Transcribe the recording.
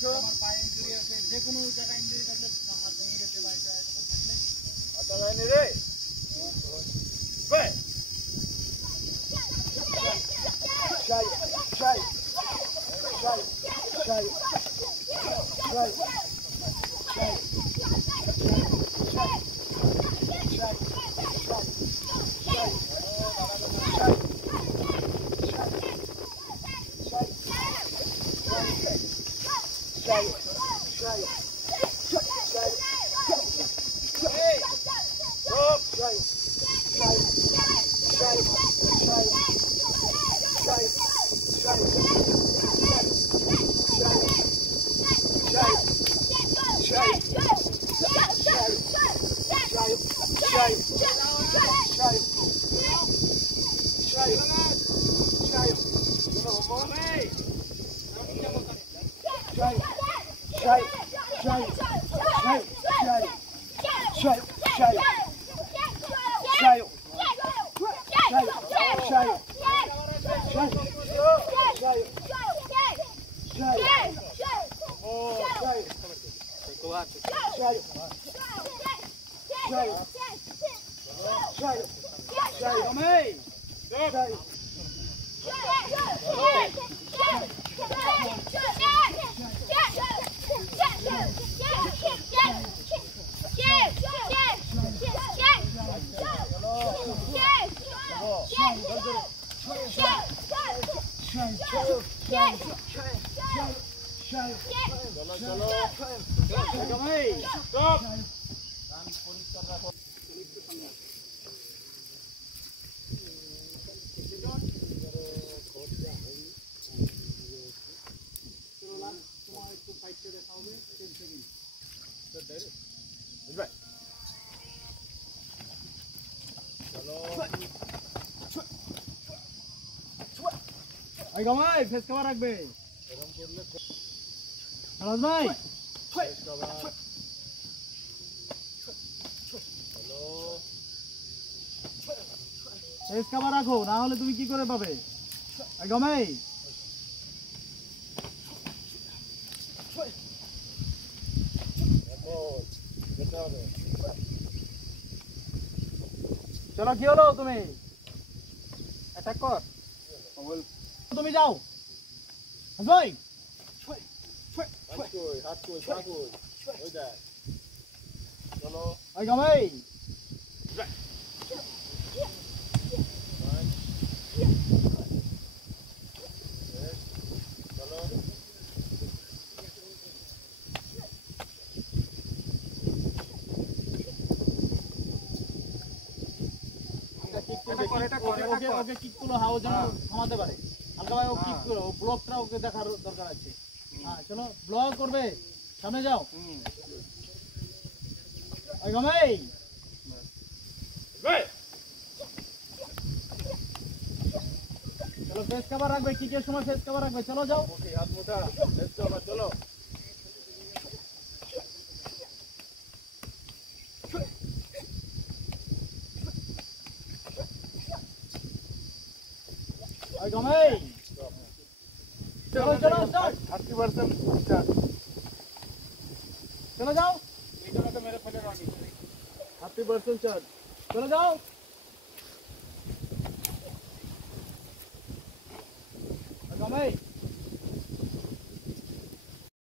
আসো আমার পায়ে ইনজুরি আছে যে কোনো জায়গায় ইনজুরি থাকলে হাত ভেঙে গেছে বা এটা এরকম থাকলে হাতটা লাইনে রে বে শাই শাই শাই শাই শাই ভাই গমাই ফেস কভার রাখবে এরকম করলে আলাস ভাই face cover hello face cover রাখো না হলে তুমি কি করে পাবে ভাই গমাই চলো কি হলো তুমি অ্যাটাক কর তুমি যাও ভাই হাত কই পা কই ওই দেখ চলো ওই গামাই চলো ওকে কিক করো হাও যেন থামাতে পারে হালকা ভাই ও কিক করো ও ব্লকটা ওকে দেখার দরকার আছে হ্যাঁ চলো ব্লক করবে সামনে যাও ওই গামাই চলো ফেস কভার রাখবে কিকের সময় ফেস কভার রাখবে চলো যাও ওকে হাত মোটা ফেস কভার চলো ওই গামাই চলো চলো চলো 30% চার্জ চলো যাও এই জন্য তো মেরে ফেলে রাখি 30% চার্জ চলো যাও গামাই